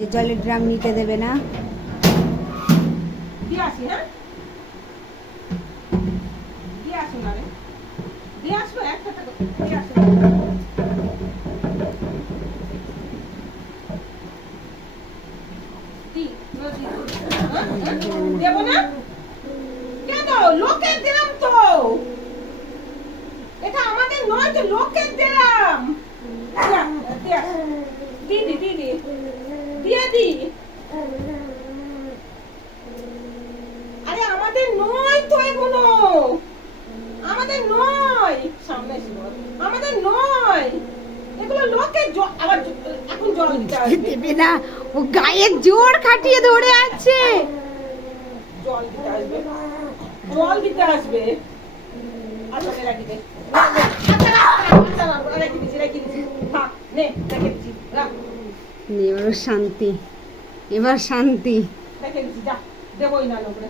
যে জলের ড্রাম নিতে দেবে না। দিয়ে আসি, হ্যাঁ দিয়ে আসুন, আরে দিয়ে আসবো একটা দিয়ে আসুন। দেবো না কেন? লোকের দিলাম তো, এটা আমাদের নয় তো, লোকের দিলাম। দিদি দিদি দিয়ে দি। আরে আমাদের নয় তো এগুলো, আমাদের নয়, সামনে আমাদের নয় এগুলো, লোকের। আবার এখন জল দিতে আসবে। দেবে না, ও গায়ে জোর খাটিয়ে ধরে আছে। জল দিতে আসবে, জল দিতে আসবে। আচ্ছা রাখি দে, রেখে দিচ্ছি, রেখে দিচ্ছি, থাক নে, রেখে দিচ্ছি, রাখ। এবার শান্তি, এবার শান্তি। রেখে দিচ্ছি, যা দেবই না লোকরে।